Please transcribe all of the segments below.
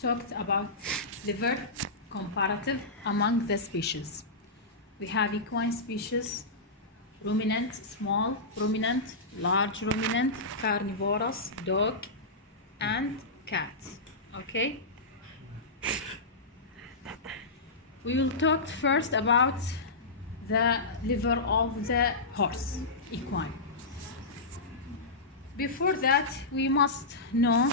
Talked about liver comparative among the species. We have equine species, ruminant, small ruminant, large ruminant, carnivorous, dog, and cat. Okay? We will talk first about the liver of the horse, equine. Before that, we must know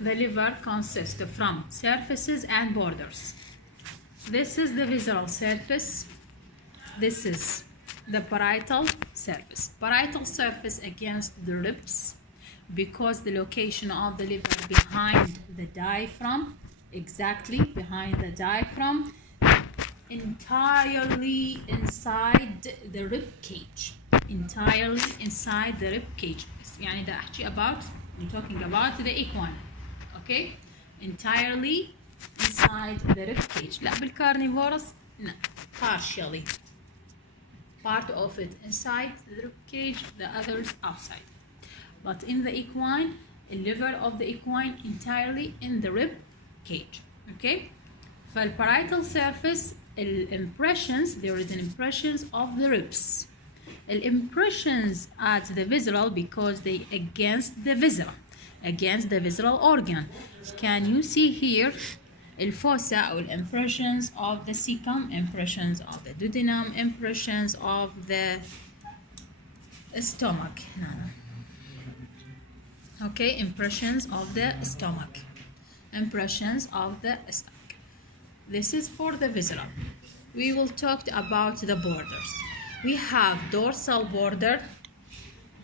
the liver consists from surfaces and borders. This is the visceral surface. This is the parietal surface. Parietal surface against the ribs, because the location of the liver behind the diaphragm, exactly behind the diaphragm, entirely inside the rib cage. Entirely inside the rib cage. يعني ده أحكي about, I'm talking about the equine. Okay? Entirely inside the rib cage. لا بالcarnivorous, no, partially. Part of it inside the rib cage, the others outside. But in the equine, the liver of the equine entirely in the rib cage. Okay? فالparietal surface, impressions, there is an impressions of the ribs. Impressions at the visceral because they against the visceral organ. Can you see here الفوسا or impressions of the cecum, impressions of the duodenum, impressions of the stomach. Okay, impressions of the stomach. Impressions of the stomach. This is for the visceral. We will talk about the borders. We have dorsal border,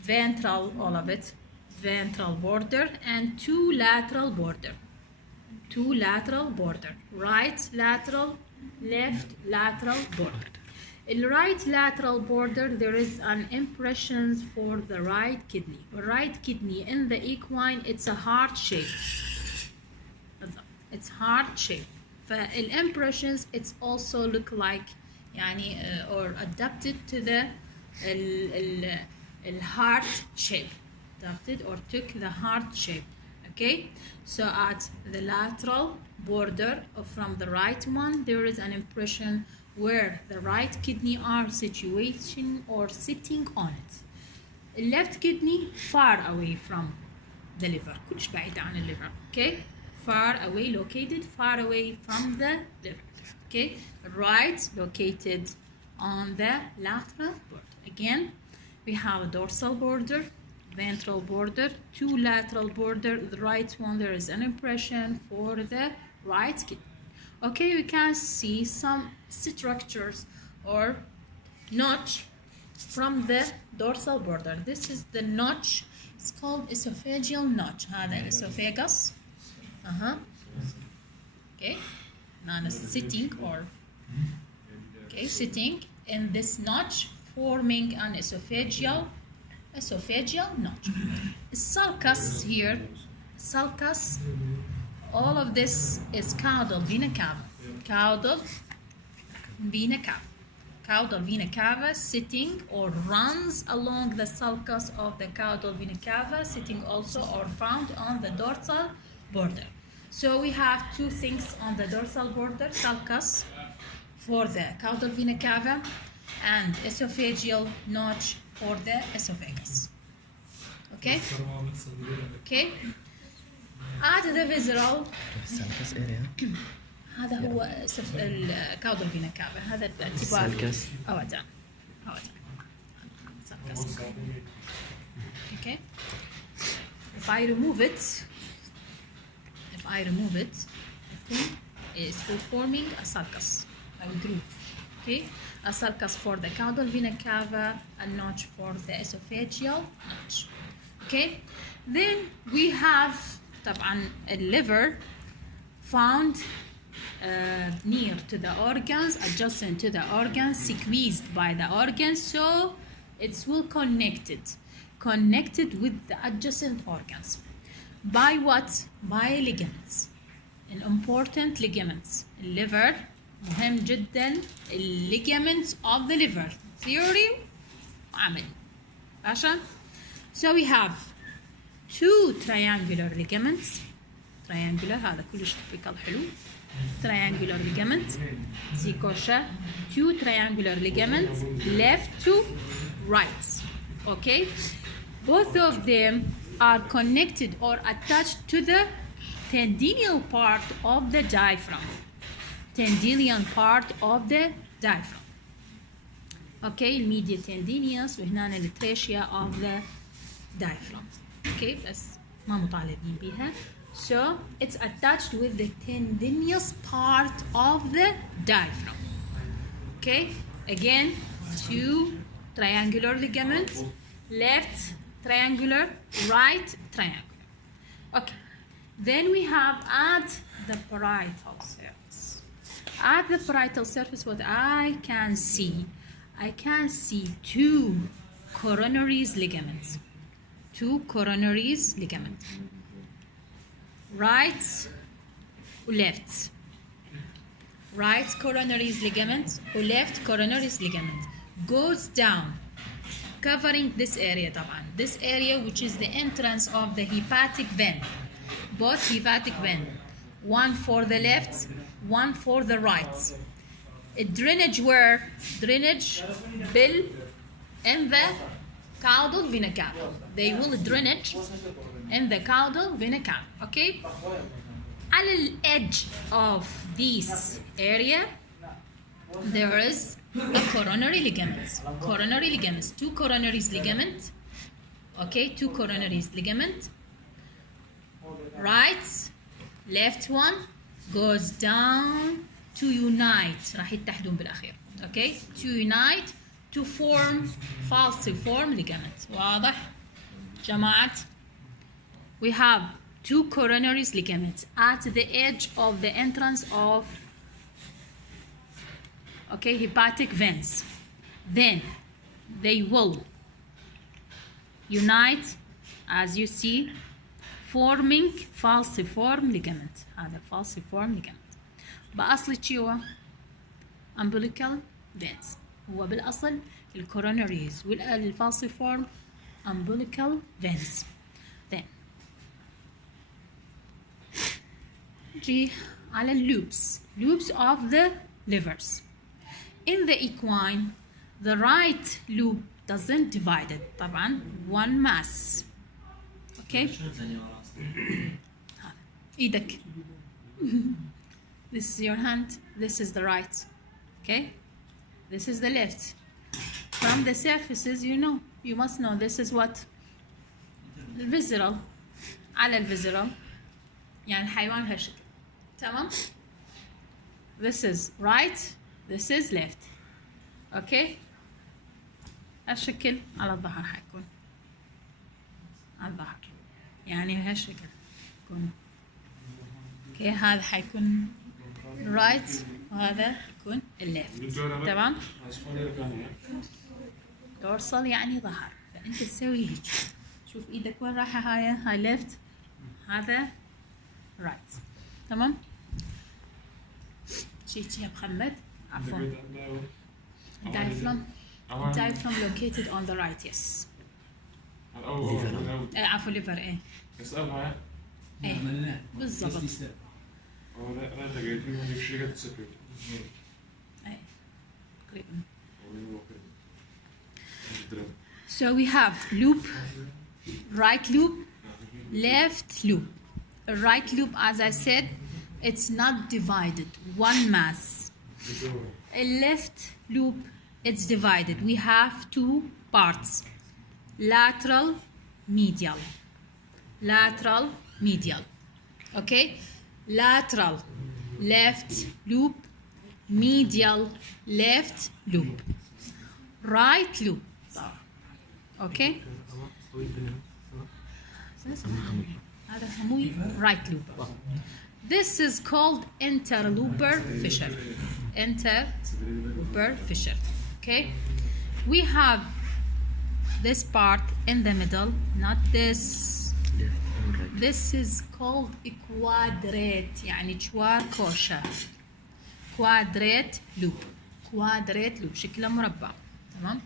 ventral, all of it, ventral border, and two lateral border. Two lateral border. Right lateral, left lateral border. In right lateral border, there is an impressions for the right kidney. Right kidney in the equine, it's a heart shape. It's heart shape. فالimpressions, it's also look like يعني or adapted to the heart shape, adapted or took the heart shape. Okay, so at the lateral border from the right one, there is an impression where the right kidney are situation or sitting on it. The left kidney far away from the liver, كلش بعيد عن الليفر. Okay, far away, located far away from the liver. Okay, right located on the lateral border. Again, we have a dorsal border, ventral border, two lateral border. The right one, there is an impression for the right kidney. Okay, we can see some structures or notch from the dorsal border. This is the notch. It's called esophageal notch. هذا الاسophagus. Okay. Now sitting or sitting in this notch, forming an esophageal notch. Sulcus here, sulcus, all of this is caudal vena cava. Caudal vena cava. Caudal vena cava sitting or runs along the sulcus of the caudal vena cava, sitting also or found on the dorsal border. So we have two things on the dorsal border, sulcus for the caudal vena cava and esophageal notch for the esophagus. Okay? Okay? At the visceral, هذا هو الكاودال فينا كافا. هذا الاعتبار أودا sulcus. Okay? If I remove it, I think it's forming a sulcus, a groove. Okay, a sulcus for the caudal vena cava, a notch for the esophageal notch. Okay, then we have طبعا a liver found near to the organs, adjacent to the organs, squeezed by the organs, so it's well connected with the adjacent organs. By what? By ligaments. An important ligaments. Liver مهم جدا. Ligaments of the liver. Theory وعمل. باشا. So we have two triangular ligaments triangular هذا كلش typical حلو. Triangular ligament زيكوشا. 2 triangular ligaments left to right. Okay, both of them are connected or attached to the tendinial part of the diaphragm. Tendinial part of the diaphragm. Okay, medial tendinous وهنا التراشيا of the diaphragm. Okay, بس ما مطالبين بيها. So it's attached with the tendinous part of the diaphragm. Okay, again 2 triangular ligaments, left triangular, right triangular. Okay, then we have at the parietal surface. At the parietal surface, what I can see 2 coronaries ligaments. 2 coronaries ligaments. Right left. Right coronaries ligament or left coronaries ligament goes down, covering this area طبعا. This area which is the entrance of the hepatic vein. Both hepatic vein. One for the left, one for the right. A drainage where? Drainage bill in the caudal vena cava. They will drainage in the caudal vena cava. Okay? On the edge of this area, there is a coronary ligaments. Coronary ligaments. 2 coronaries ligament. Okay, 2 coronaries ligament. Right, left one goes down to unite. راح يتحدون بالأخير. Okay, to unite to form falciform ligament. واضح جماعة؟ We have 2 coronaries ligaments at the edge of the entrance of hepatic veins. Then they will unite, as you see, forming falciform ligament. هذا falciform ligament. بأصل شو هو؟ umbilical veins. هو بالأصل الcoronaries والfalciform umbilical veins. Then نجي على loops of the livers. In the equine, the right loop doesn't divide it. طبعا one mass. Okay. إيدك. This is your hand. This is the right. Okay. This is the left. From the surfaces, you must know this is what? الفيزرال. على الفيزرال. يعني الحيوان هالشكل. تمام. This is right. This is left. Okay. هالشكل على الظهر حيكون. على الظهر. يعني هالشكل يكون. Okay. هذا حيكون right وهذا يكون left. تمام. dorsal يعني ظهر. فأنت تسوي هيك. شوف إيدك وين رايحة هاي left. هذا right. تمام. شي يا محمد. عفوا. diaphragm located on the right. Yes. عفوا liver ايه. اسألها. ايه بالضبط. لا تقريبا هذيك الشيء قاعد تسكر. ايه تقريبا. So we have loop, right loop, left loop. A right loop, as I said, it's not divided, one mass. A left loop, it's divided. We have 2 parts, lateral, medial. Lateral, medial. Okay? Lateral, left loop, medial, left loop. Right loop. Okay? هذا هموي right loop. This is called interloper fissure. Interloper fissure. Okay? We have this part in the middle, not this. This is called a quadrate. يعني جوار كوشة. Quadrate loop. Quadrate loop. شكله مربع. تمام؟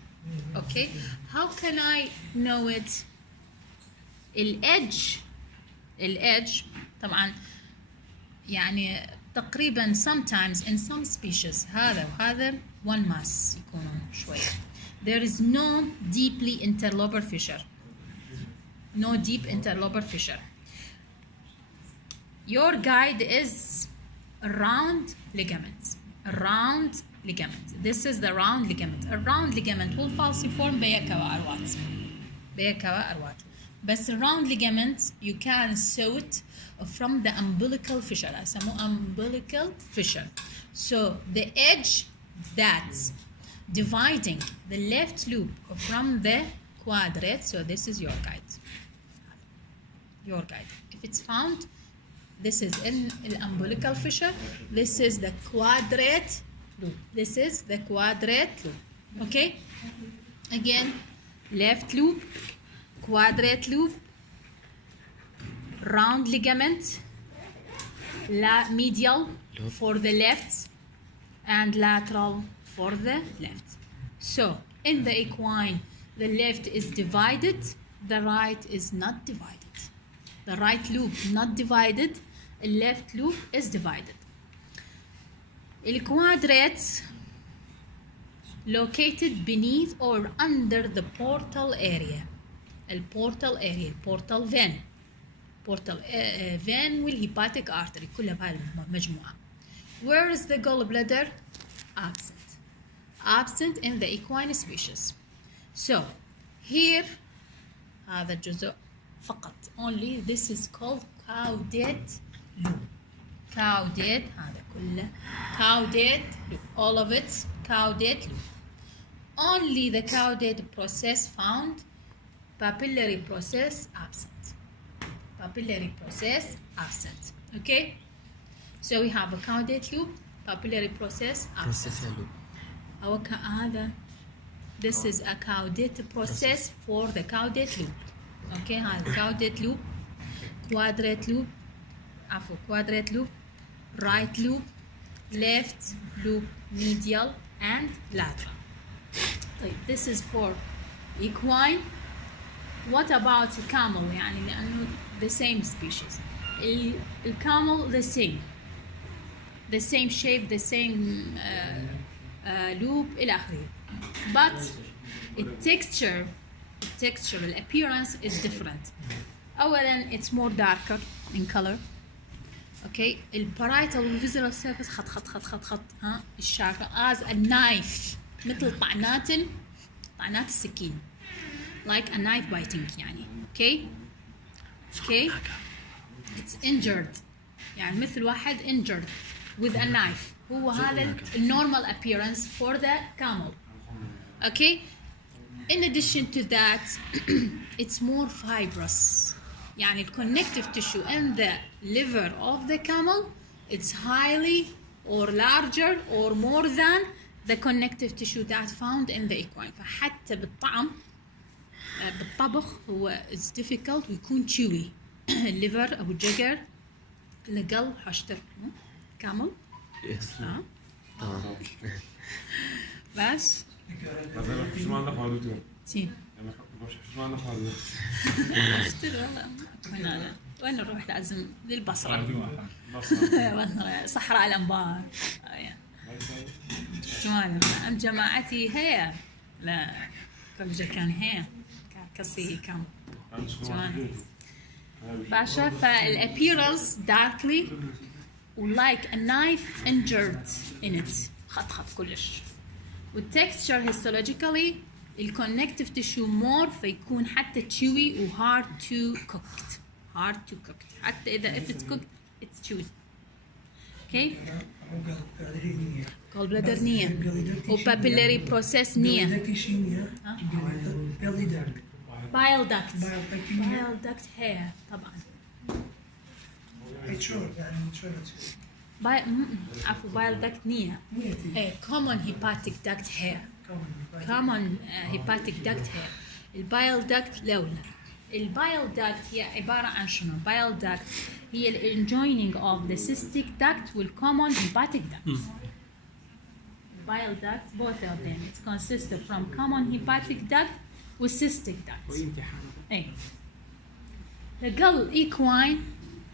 Okay. How can I know it? الإدج طبعا يعني تقريبا sometimes in some species هذا وهذا one mass يكونون شوية. There is no deeply interlobar fissure. No deep interlobar fissure. Your guide is a round ligament. A round ligament. This is the round ligament. A round ligament will falciform بيكوا أروات. بيكوا أروات. بس round ligament you can sew it from the umbilical fissure. يسموه umbilical fissure. So the edge that's dividing the left loop from the quadrate. So this is your guide. Your guide. If it's found, this is in the umbilical fissure. This is the quadrate loop. This is the quadrate loop. Okay? Again, left loop, quadrate loop, round ligament, medial for the left, and lateral for the left. So, in the equine, the left is divided, the right is not divided. The right loop not divided, the left loop is divided. The quadrate located beneath or under the portal area. The portal area, portal vein. Portal vein والhepatic artery كلها بهاي المجموعة. Where is the gallbladder? Absent. Absent in the equine species. So here هذا الجزء فقط. Only this is called caudate loop. Caudate هذا كله caudate loop. All of it caudate loop. Only the caudate process found. Papillary process absent. Papillary process absent. Okay? So we have a caudate loop, papillary process absent. هذا this is a caudate process for the caudate loop. Okay, هذا caudate loop, quadrate loop, quadrate loop, right loop, left loop, medial and lateral. This is for equine. What about camel? يعني لأنه the same species. Camel the same shape, the same loop إلى آخره. But the appearance is different. أولاً it's more darker in color. Okay, البارايتال والفيزرال سيرفيس خط ها الشاركة as a knife مثل طعنات السكين. Like a knife biting يعني. Okay, it's injured يعني مثل واحد injured with a knife. هو هذا normal appearance for the camel. Okay, in addition to that it's more fibrous يعني connective tissue in the liver of the camel it's highly or larger or more than the connective tissue that found in the equine. فحتى بالطبخ هو it's difficult ويكون chewy. الليفر أو الجگر القلب حشتر كامل. Yes. بس. شو ما عندك خالد سين. شو ما عندك خالد. حشتر والله. وين نروح لازم للبصرة. والله صحراء الأنبار. جمال أم جماعتي هي لا كل كان هي كسي كم جمال باشا فالappearance darkly like a knife injured in it خط كلش والtexture histologically الconnective tissue more فيكون حتى chewy و hard to cooked حتى إذا if it's cooked it's chewy. Okay. Gallbladder نية و papillary process نية. Bile duct hair طبعا. عفوا bile duct نية. common hepatic duct hair. hepatic duct hair. البايل duct لولا. البايل duct هي عبارة عن شنو؟ bile duct هي ال joining of the cystic duct والcommon hepatic duct. Bile ducts, both of them, it consists from common hepatic duct with cystic duct. The gull equine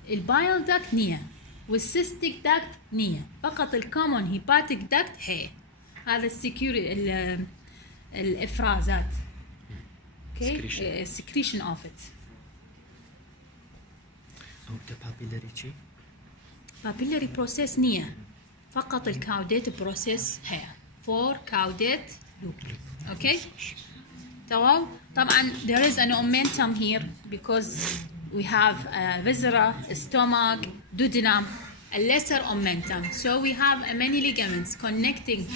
البايل داكت نية والسيستيك داكت نية، فقط الكومون هيباتيك داكت هي. هذا السكيوري الافرازات. اوكي secretion of it. او papillary papillary process نية، فقط الكاوديت بروسيس هي for caudate loop. اوكي تمام. طبعا there is an omentum here because we have a viscera, stomach, duodenum, a lesser omentum. So we have many ligaments connecting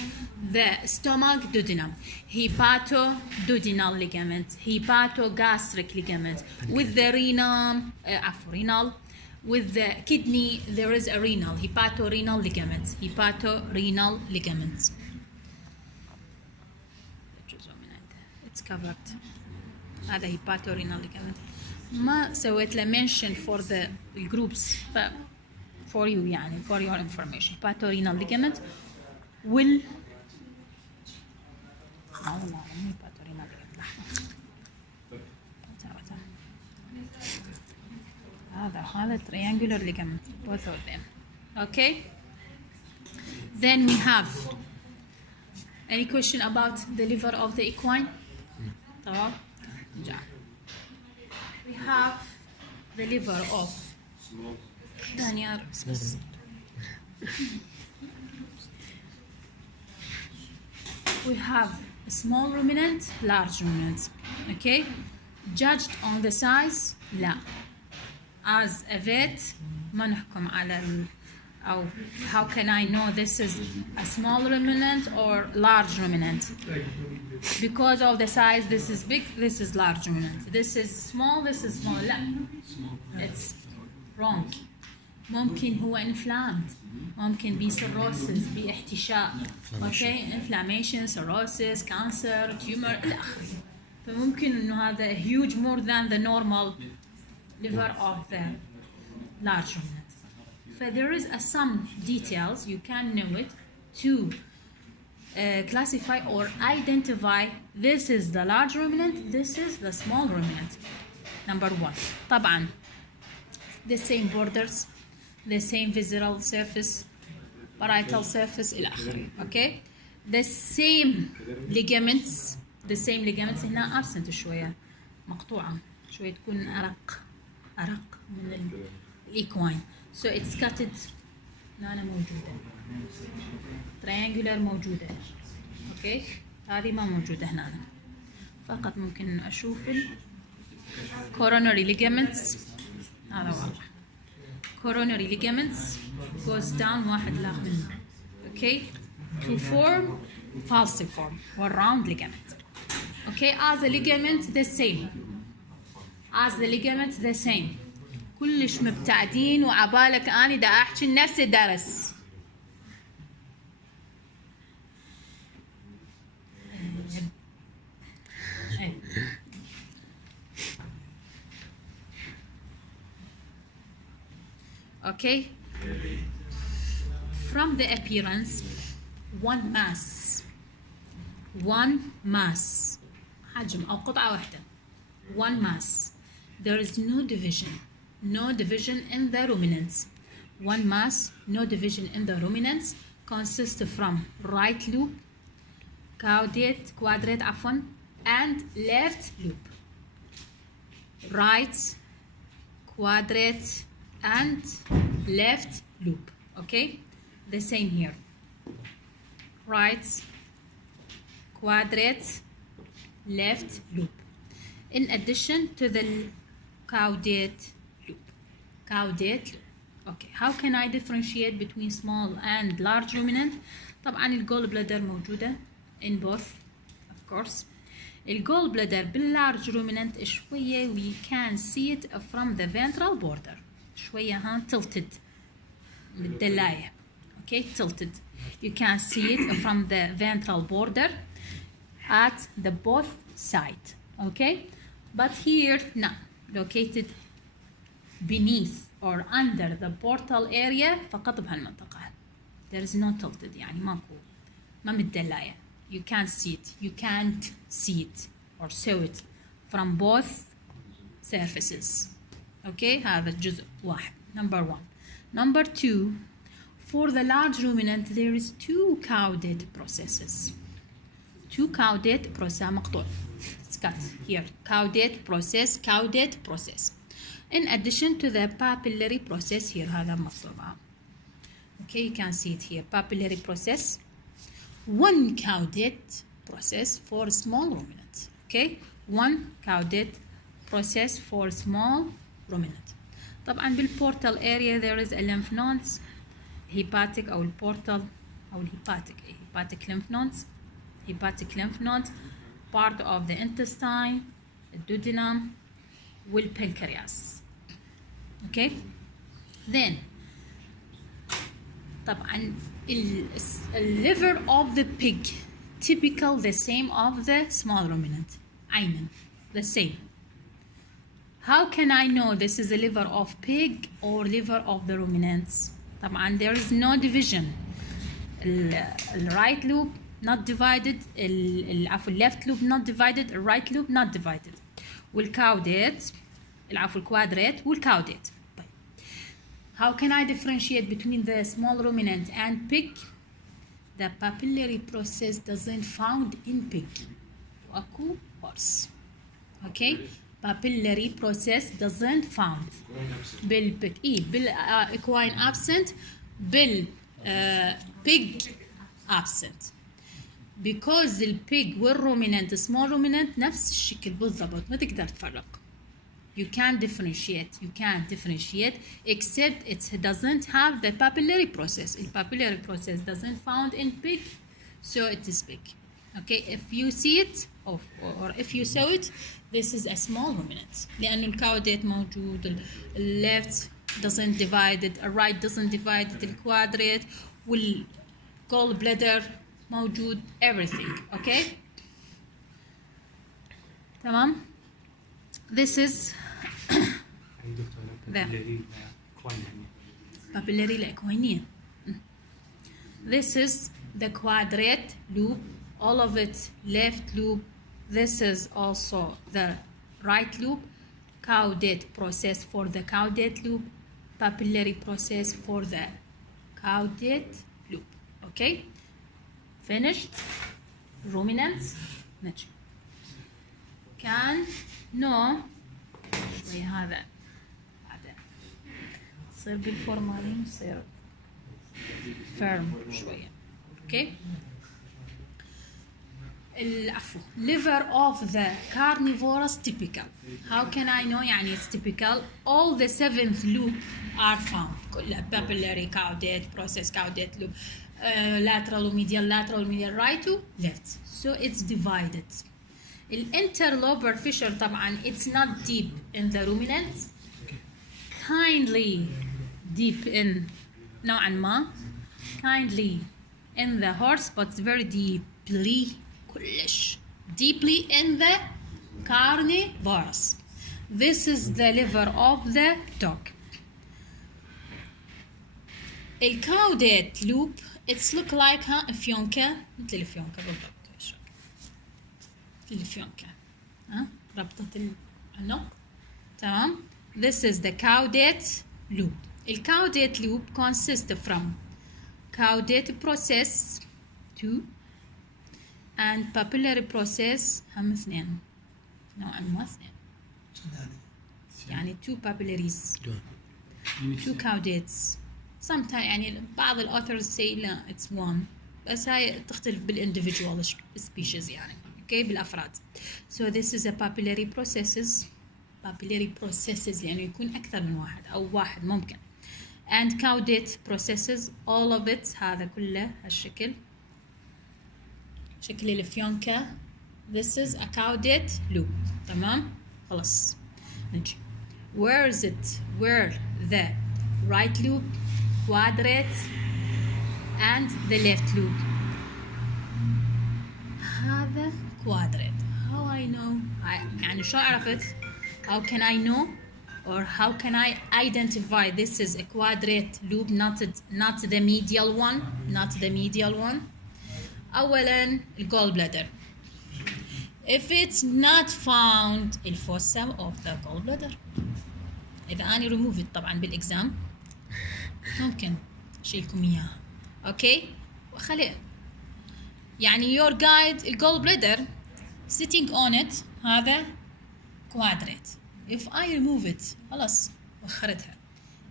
the stomach, duodenum, hepatoduodenal ligament, hepatogastric ligament, with the renal, with the kidney there is a renal, hepatorenal ligaments. It's covered. هذا hepatorenal ligament. ما سويت له mention for the groups for you يعني for your information. Parietal ligament will هذا triangular ligament, both of them. Okay. Then we have any question about the liver of the equine? طبعا. We have the liver of Daniel. We have a small ruminant, large ruminant. Okay, judged on the size, لا. As a vet, ما نحكم على أو how can I know this is a small ruminant or large ruminant? Because of the size, this is big, this is large ruminant. This is small, this is small. لا. It's wrong. ممكن هو inflamed. ممكن بي cirrhosis بي احتشاء. Okay, inflammation, cirrhosis, cancer, tumor إلى آخره. فممكن إنه هذا huge more than the normal liver of the large ruminant. There is some details you can know it to classify or identify this is the large ruminant, this is the small ruminant. Number one, طبعا the same borders, the same visceral surface, parietal surface إلى آخره. Okay, the same ligaments هنا absent شوية، مقطوعة شوية، تكون أرق من الإيكواين. So it's cutted. هنا موجودة triangular موجودة. اوكي هذه ما موجودة هنا، فقط ممكن اشوف coronary ligaments. هذا واضح. coronary ligaments goes down واحد لاخ منه. اوكي to form falciform or round ligament. اوكي as the ligament the same. كلش مبتعدين وعبالك اني دا احكي نفس الدرس. Okay, from the appearance, one mass حجم أو قطعة واحدة, one mass. There is no division in the ruminants. One mass, no division in the ruminants, consists from right loop, quadrate and left loop. Right, quadrate and left loop. Okay, the same here. Right, quadrate, left loop. In addition to the caudate loop. Okay, how can I differentiate between small and large ruminant? طبعا الgallbladder موجودة in both, of course. الgallbladder بالlarge ruminant شوية we can see it from the ventral border. شوية tilted بالدلاية. Okay, tilted. You can see it from the ventral border at the both side. Okay, but here no, located beneath or under the portal area فقط بهالمنطقة. There is no tilted يعني ما متدلاية. You can't see it or sew it from both surfaces. Okay, هذا الجزء واحد. number one. Number two, for the large ruminant there is two caudate processes. Two caudate process مقطوع. It's cut here. Caudate process. In addition to the papillary process here, هذا مطلوب. Okay, you can see it here. Papillary process. One caudate process for small ruminant. Okay, one caudate process for small ruminant. طبعا بالportal area there is a lymph nodes, hepatic أو الportal أو hepatic lymph nodes, part of the intestine, duodenum, والpancreas. Okay, then طبعا liver of the pig typical the same of the small ruminant. عينا the same. How can I know this is the liver of pig or liver of the ruminants? طبعا there is no division. right loop not divided, left loop not divided, right loop not divided. والcaudate الquadrate والcaudate. How can I differentiate between the small ruminant and pig? The papillary process doesn't found in pig. Aku horse. Okay? Papillary process doesn't found. بالpig. Equine absent. Pig absent. Because الpig والruminant small ruminant نفس الشكل بالضبط ما تقدر تفرق. You can't differentiate except it doesn't have the papillary process. The papillary process doesn't found in pig, so it is pig. Okay, if you see it or if you saw it, this is a small ruminant. لأنه الcaudate موجود, left doesn't divide it, right doesn't divide it, الquadrate والgallbladder موجود, everything. Okay, تمام. This is the papillary equine. This is the quadrate loop, all of it left loop. This is also the right loop. Caudate process for the caudate loop, papillary process for the caudate loop. Okay, finished. Ruminants. Can no شوي هذا يصير بالفورمالين يصير firm شوية. Okay, العفو liver of the carnivorous typical. How can I know يعني it's typical? All the seventh loop are found. كلها papillary, caudate, process, caudate loop, lateral medial, right to left. So it's divided. الانترلوبر fissure طبعا it's not deep in the ruminant, kindly deep in نوعا ما kindly in the horse, but very deeply كلش deeply in the carnivorous. This is the liver of the dog. الcaudate loop it's look like فيونكة مثل الفيونكة بالضبط. الفيونكة ربطة العنق. تمام. This is the caudate loop. الcaudate loop consists from caudate process 2 and papillary process هم اثنين نوعا ما اثنين يعني 2 papillaries 2 caudates. sometimes يعني بعض الauthors say لا it's one, بس هاي تختلف بالانديفيدوال species يعني. Okay, بالأفراد. So this is a papillary processes لأنه يكون أكثر من واحد أو واحد ممكن. And caudate processes all of it هذا كله هالشكل شكل الفيونكة. This is a caudate loop. تمام. خلاص نجي. Where is it? Where the right loop, quadrate and the left loop. هذا quadrate. How I know? يعني شو عرفت? How can I know? Or how can I identify this is a quadrate loop, not the medial one? أولاً gallbladder. If it's not found, الfossa of the gallbladder. اذا اني ريموفد طبعا بالاكزام ممكن اشيلكم اياها. اوكي وخلي يعني your guide الجول بليدر sitting on it هذا quadrate. if I remove it خلاص وخرتها.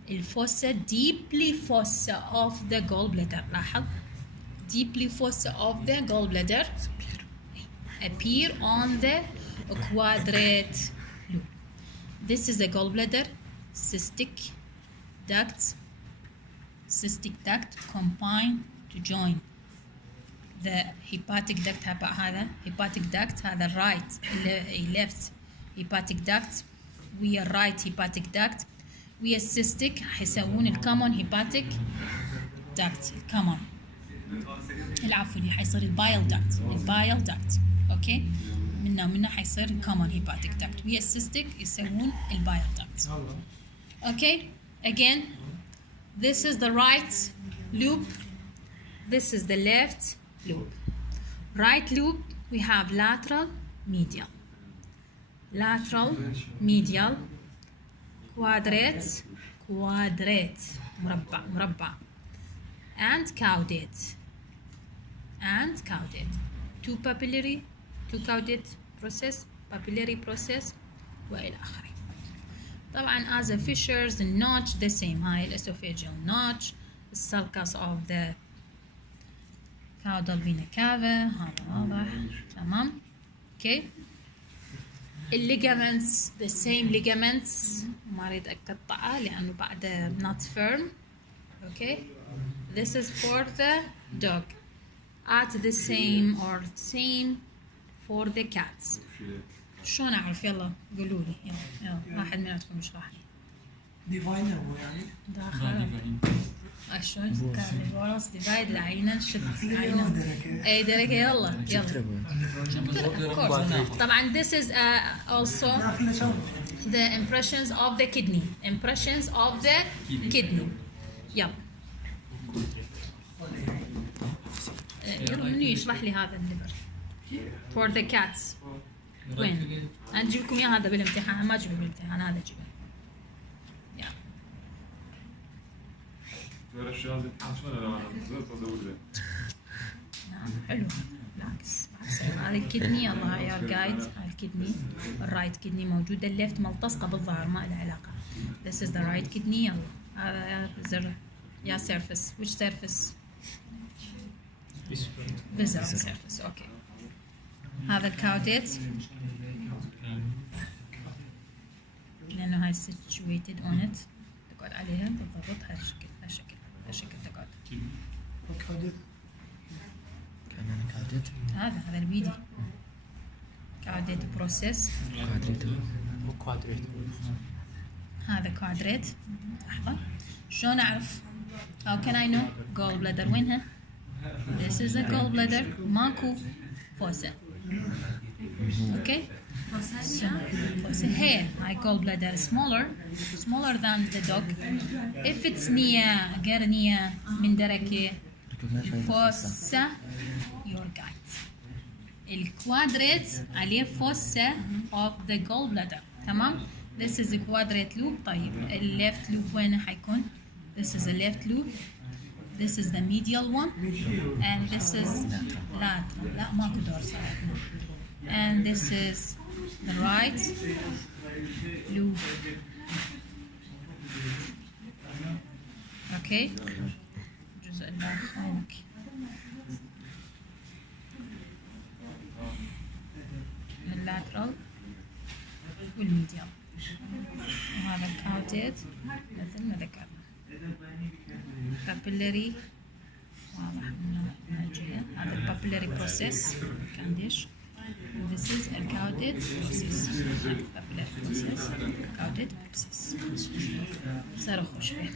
الفوسا deeply fossa of the gallbladder. لاحظ deeply fossa of the gallbladder appear on the quadrate loop. This is the gallbladder cystic duct combine to join the hepatic duct. هذا hepatic duct هذا right left hepatic duct ويا right hepatic duct ويا cystic حيسوون الcommon hepatic duct الcommon العفو اللي حيصير البايل duct اوكي منه حيصير common hepatic duct ويا cystic يسوون البايل duct. اوكي again this is the right loop, this is the left loop. Right loop we have lateral medial quadrate مربع and caudate two caudate papillary process والى اخره. طبعا as a fissures the notch the same. هاي الاسوفاجيال notch السلكس of the caudal vena cava هذا واضح تمام. اوكي الليجامنتس the same ligaments ما اريد اقطعها لانه بعد not firm. okay this is for the dog at the same or same for the cats. شلون اعرف؟ يلا قولوا لي يلا واحد منكم يشرح لي. ديفاين هو يعني داخل شلون كان الورص ديفايد العينه شد عينه اي درجه يلا طبعا this is also the impressions of the kidney يلا منو يشرح لي هذا الليفر for the cats وين؟ انا اجيب لكم اياه هذا بالامتحان ما اجيبه بالامتحان هذا اجيبه. نعم حلو بالعكس هذا الكدني الله يا جايد هاي الكدني الرايت كدني موجوده الليفت ملتصقه بالظهر ما له علاقه. this is the right kidney يلا هذا زر يا surface which surface visceral surface. اوكي هذا الكاوديت لانه هاي situated on it تقعد عليها بالضبط هالشكل تقعد. هذا البيدي كاوديت بروسيس هذا كوادريت. لحظة شلون اعرف؟ how can I know gall bladder وينها؟ this is a gall bladder ماكو فوسة. اوكي فوسة هي هاي gall bladder smaller than the dog. if it's غير من دركة فوسة your guide. الكوادريت عليه فوسة of the gall bladder تمام. this is a quadrate loop. طيب left loop وين حيكون؟ this is the left loop, this is the medial one and this is lateral لا ماكو dorsal and this is the right loop. okay الجزء الآخر اللاترال والميديال وهذا الكاوديت مثل ما ذكرنا papillary واضح من الجهة هذا البابيلاري بروسيس كانديش this is a caudate process papillary process caudate process صار خوش به